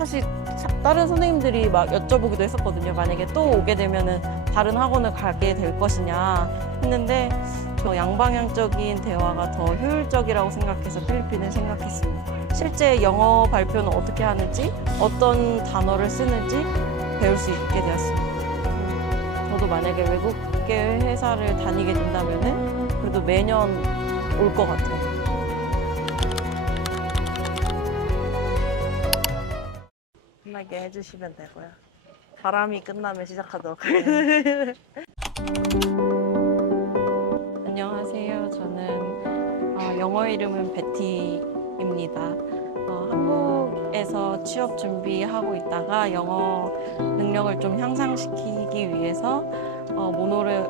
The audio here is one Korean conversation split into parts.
사실 다른 선생님들이 막 여쭤보기도 했었거든요. 만약에 또 오게 되면은 다른 학원을 가게 될 것이냐 했는데 저 양방향적인 대화가 더 효율적이라고 생각해서 필리핀을 생각했습니다. 실제 영어 발표는 어떻게 하는지, 어떤 단어를 쓰는지 배울 수 있게 되었습니다. 저도 만약에 외국계 회사를 다니게 된다면은 그래도 매년 올 것 같아요. 편하게 해주시면 되고요. 바람이 끝나면 시작하도록 하겠습니다. 안녕하세요. 저는 영어 이름은 베티입니다. 한국에서 취업 준비하고 있다가 영어 능력을 좀 향상시키기 위해서 모노를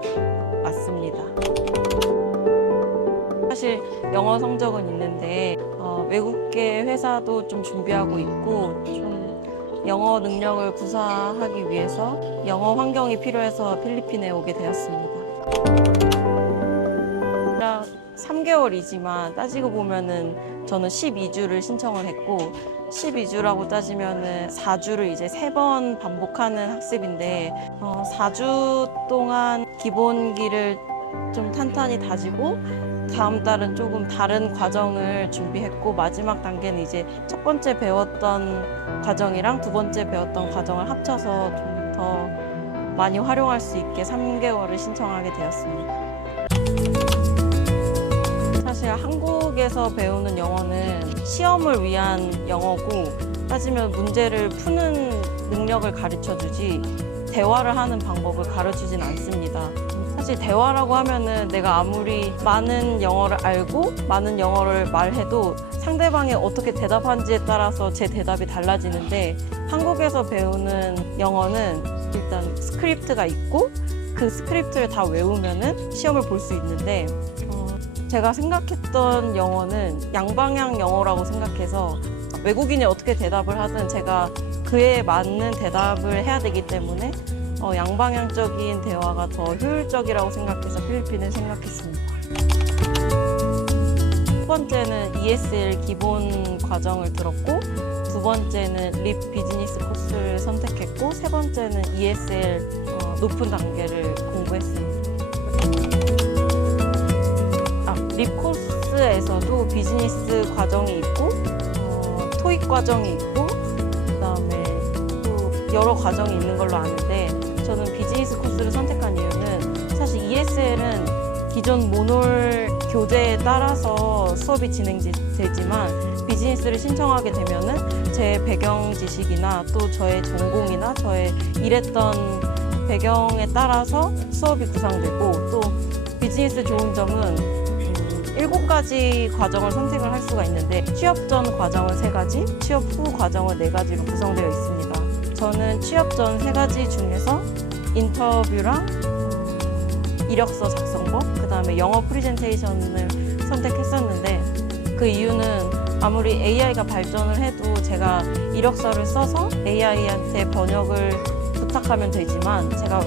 왔습니다. 사실 영어 성적은 있는데 외국계 회사도 좀 준비하고 있고 좀 영어 능력을 구사하기 위해서 영어 환경이 필요해서 필리핀에 오게 되었습니다. 3개월이지만 따지고 보면은 저는 12주를 신청을 했고 12주라고 따지면은 4주를 이제 3번 반복하는 학습인데 4주 동안 기본기를 좀 탄탄히 다지고 다음 달은 조금 다른 과정을 준비했고 마지막 단계는 이제 첫 번째 배웠던 과정이랑 두 번째 배웠던 과정을 합쳐서 좀 더 많이 활용할 수 있게 3개월을 신청하게 되었습니다. 사실 한국에서 배우는 영어는 시험을 위한 영어고 따지면 문제를 푸는 능력을 가르쳐주지 대화를 하는 방법을 가르치진 않습니다. 사실 대화라고 하면은 내가 아무리 많은 영어를 알고 많은 영어를 말해도 상대방이 어떻게 대답하는지에 따라서 제 대답이 달라지는데 한국에서 배우는 영어는 일단 스크립트가 있고 그 스크립트를 다 외우면은 시험을 볼 수 있는데 제가 생각했던 영어는 양방향 영어라고 생각해서 외국인이 어떻게 대답을 하든 제가 그에 맞는 대답을 해야 되기 때문에 양방향적인 대화가 더 효율적이라고 생각해서 필리핀을 생각했습니다. 첫 번째는 ESL 기본 과정을 들었고 두 번째는 립 비즈니스 코스를 선택했고 세 번째는 ESL 높은 단계를 공부했습니다. 립 코스에서도 비즈니스 과정이 있고 토익 과정이 있고 그다음에 또 여러 과정이 있는 걸로 아는데 저는 비즈니스 코스를 선택한 이유는 사실 ESL은 기존 모놀 교재에 따라서 수업이 진행되지만 비즈니스를 신청하게 되면은 제 배경 지식이나 또 저의 전공이나 저의 일했던 배경에 따라서 수업이 구성되고 또 비즈니스 좋은 점은 7가지 과정을 선택을 할 수가 있는데 취업 전 과정은 3가지, 취업 후 과정은 4가지로 구성되어 있습니다. 저는 취업 전 3가지 중에서 인터뷰랑 이력서 작성법, 그 다음에 영어 프리젠테이션을 선택했었는데 그 이유는 아무리 AI가 발전을 해도 제가 이력서를 써서 AI한테 번역을 부탁하면 되지만 제가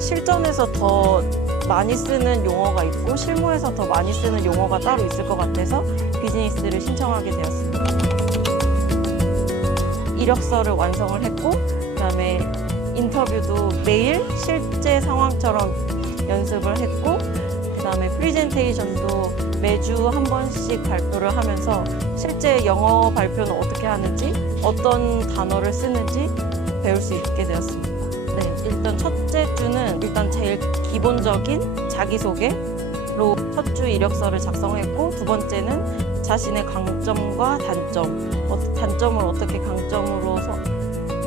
실전에서 더 많이 쓰는 용어가 있고 실무에서 더 많이 쓰는 용어가 따로 있을 것 같아서 비즈니스를 신청하게 되었습니다. 이력서를 완성을 했고 그다음에 인터뷰도 매일 실제 상황처럼 연습을 했고 그다음에 프리젠테이션도 매주 한 번씩 발표를 하면서 실제 영어 발표는 어떻게 하는지 어떤 단어를 쓰는지 배울 수 있게 되었습니다. 네, 일단 첫째 주는 일단 제일 기본적인 자기소개로 첫 주 이력서를 작성했고 두 번째는 자신의 강점과 단점, 단점을 어떻게 강점으로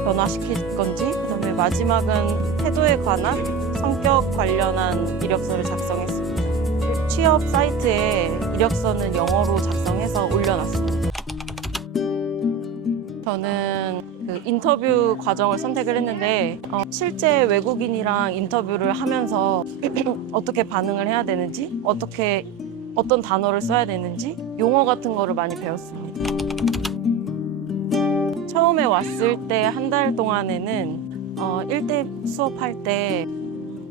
변화시킬 건지 그다음에 마지막은 태도에 관한 성격 관련한 이력서를 작성했습니다. 취업 사이트에 이력서는 영어로 작성해서 올려놨습니다. 저는 그 인터뷰 과정을 선택을 했는데 실제 외국인이랑 인터뷰를 하면서 어떻게 반응을 해야 되는지 어떤 단어를 써야 되는지 용어 같은 거를 많이 배웠습니다. 처음에 왔을 때 한 달 동안에는 1대1 수업할 때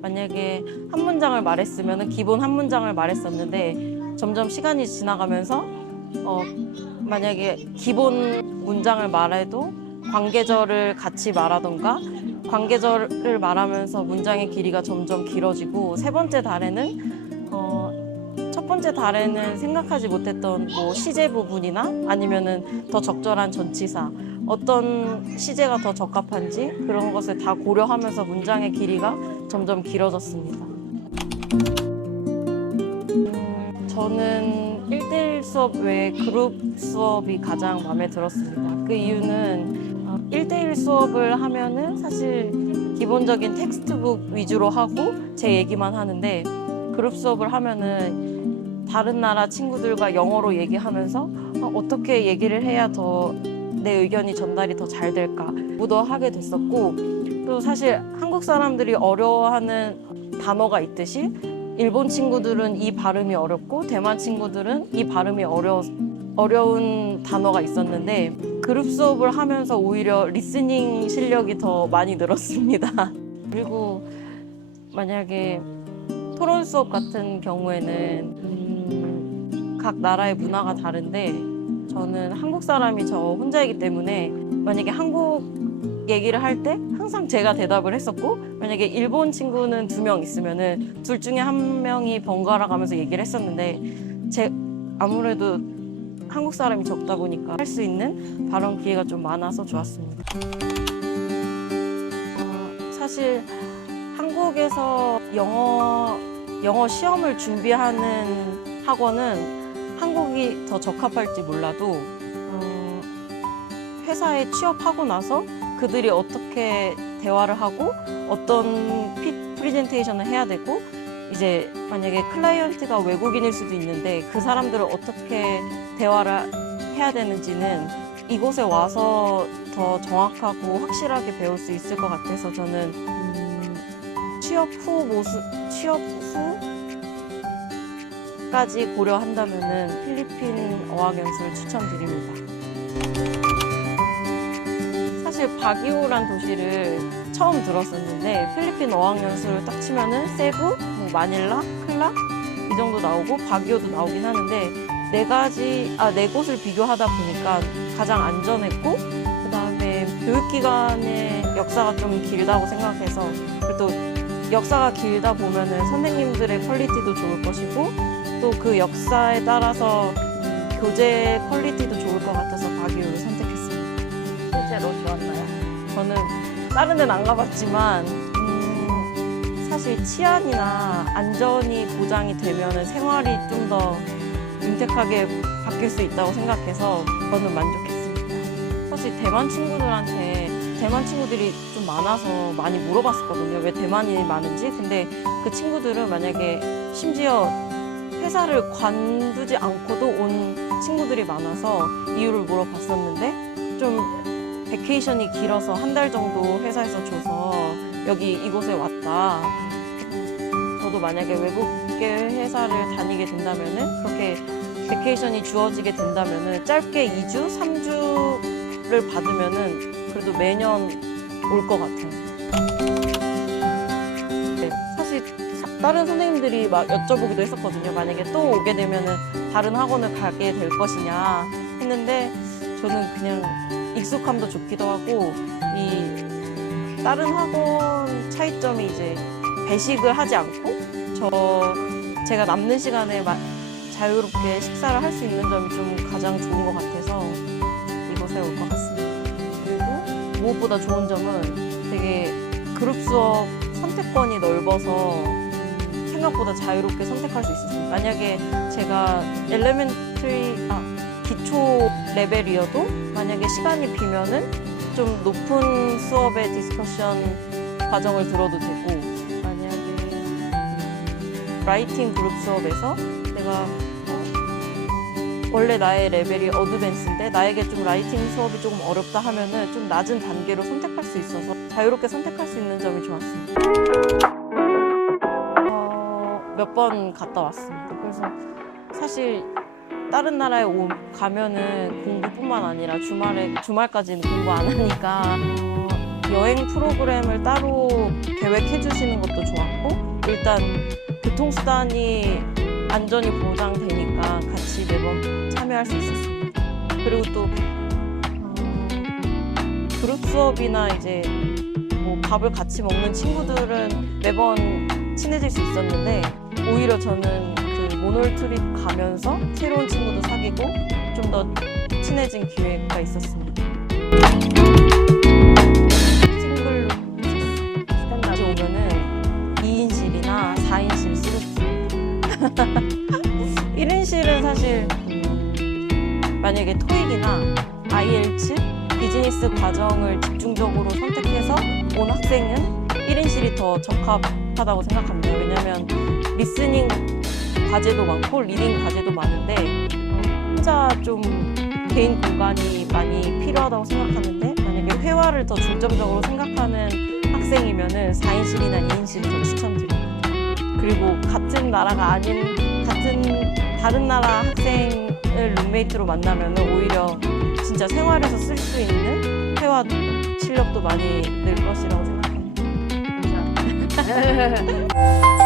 만약에 한 문장을 말했으면 기본 한 문장을 말했었는데 점점 시간이 지나가면서 만약에 기본 문장을 말해도 관계절을 같이 말하던가 관계절을 말하면서 문장의 길이가 점점 길어지고 세 번째 달에는 첫 번째 달에는 생각하지 못했던 뭐 시제 부분이나 아니면은 더 적절한 전치사 어떤 시제가 더 적합한지 그런 것을 다 고려하면서 문장의 길이가 점점 길어졌습니다. 저는 1대1 수업 외에 그룹 수업이 가장 마음에 들었습니다. 그 이유는 1대1 수업을 하면은 사실 기본적인 텍스트북 위주로 하고 제 얘기만 하는데 그룹 수업을 하면은 다른 나라 친구들과 영어로 얘기하면서 어떻게 얘기를 해야 더 내 의견이 전달이 더 잘 될까도 하게 됐었고 또 사실 한국 사람들이 어려워하는 단어가 있듯이 일본 친구들은 이 발음이 어렵고 대만 친구들은 이 발음이 어려운 단어가 있었는데 그룹 수업을 하면서 오히려 리스닝 실력이 더 많이 늘었습니다. 그리고 만약에 토론 수업 같은 경우에는 각 나라의 문화가 다른데 저는 한국 사람이 저 혼자이기 때문에 만약에 한국 얘기를 할 때 항상 제가 대답을 했었고 만약에 일본 친구는 2명 있으면은 둘 중에 한 명이 번갈아 가면서 얘기를 했었는데 아무래도 한국 사람이 적다 보니까 할 수 있는 발언 기회가 좀 많아서 좋았습니다. 사실 한국에서 영어 시험을 준비하는 학원은 한국이 더 적합할지 몰라도 회사에 취업하고 나서 그들이 어떻게 대화를 하고 어떤 프레젠테이션을 해야 되고 이제 만약에 클라이언트가 외국인일 수도 있는데 그 사람들을 어떻게 대화를 해야 되는지는 이곳에 와서 더 정확하고 확실하게 배울 수 있을 것 같아서 저는 취업 후까지 고려한다면은 필리핀 어학연수를 추천드립니다. 사실 바기오란 도시를 처음 들었었는데 필리핀 어학연수를 딱 치면은 세부, 뭐 마닐라, 클라 이 정도 나오고 바기오도 나오긴 하는데 네 곳을 비교하다 보니까 가장 안전했고 그다음에 교육기관의 역사가 좀 길다고 생각해서 그래도 역사가 길다 보면은 선생님들의 퀄리티도 좋을 것이고 또 그 역사에 따라서 교재 퀄리티도 좋을 것 같아서 바기오를 선택했습니다. 실제로 좋았나요? 저는 다른 데는 안 가봤지만 사실 치안이나 안전이 보장이 되면은 생활이 좀 더 윤택하게 바뀔 수 있다고 생각해서 저는 만족했습니다. 사실 대만 친구들이 좀 많아서 많이 물어봤었거든요. 왜 대만이 많은지. 근데 그 친구들은 만약에 심지어 회사를 관두지 않고도 온 친구들이 많아서 이유를 물어봤었는데 좀 베케이션이 길어서 한 달 정도 회사에서 줘서 이곳에 왔다. 저도 만약에 외국계 회사를 다니게 된다면은 그렇게 베케이션이 주어지게 된다면은 짧게 2주, 3주를 받으면은 그래도 매년 올 것 같아요. 네, 사실 다른 선생님들이 막 여쭤보기도 했었거든요. 만약에 또 오게 되면은 다른 학원을 가게 될 것이냐 했는데 저는 그냥 익숙함도 좋기도 하고 이 다른 학원 차이점이 이제 배식을 하지 않고 제가 남는 시간에 자유롭게 식사를 할 수 있는 점이 좀 가장 좋은 것 같아서 이곳에 올 것 같습니다. 그리고 무엇보다 좋은 점은 되게 그룹 수업 선택권이 넓어서 생각보다 자유롭게 선택할 수 있었습니다. 만약에 제가 기초 레벨이어도 만약에 시간이 비면은 좀 높은 수업의 디스커션 과정을 들어도 되고 만약에 라이팅 그룹 수업에서 내가 원래 나의 레벨이 어드밴스인데 나에게 좀 라이팅 수업이 조금 어렵다 하면은 좀 낮은 단계로 선택할 수 있어서 자유롭게 선택할 수 있는 점이 좋았습니다. 몇 번 갔다 왔습니다. 그래서 사실 다른 나라에 가면은 공부뿐만 아니라 주말까지는 공부 안 하니까 여행 프로그램을 따로 계획해 주시는 것도 좋았고 일단 교통수단이 안전이 보장되니까 같이 매번 참여할 수 있었습니다. 그리고 또 그룹 수업이나 이제 뭐 밥을 같이 먹는 친구들은 매번 친해질 수 있었는데 오히려 저는 그 모놀 트립 가면서 새로운 친구도 사귀고 좀 더 친해진 기회가 있었습니다. 싱글로 스탠다드 오면은 2인실이나 4인실 쓰고 싶습니다. 1인실은 사실 만약에 토익이나 IELTS 비즈니스 과정을 집중적으로 선택해서 온 학생은 1인실이 더 적합하다고 생각합니다. 왜냐하면 리스닝 과제도 많고 리딩 과제도 많은데 혼자 좀 개인 공간이 많이 필요하다고 생각하는데 만약에 회화를 더 중점적으로 생각하는 학생이면은 4인실이나 2인실을 더 추천드립니다. 그리고 같은 나라가 아닌 다른 나라 학생을 룸메이트로 만나면 오히려 진짜 생활에서 쓸 수 있는 회화 실력도 많이 늘 것이라고 생각합니다. 감사합니다.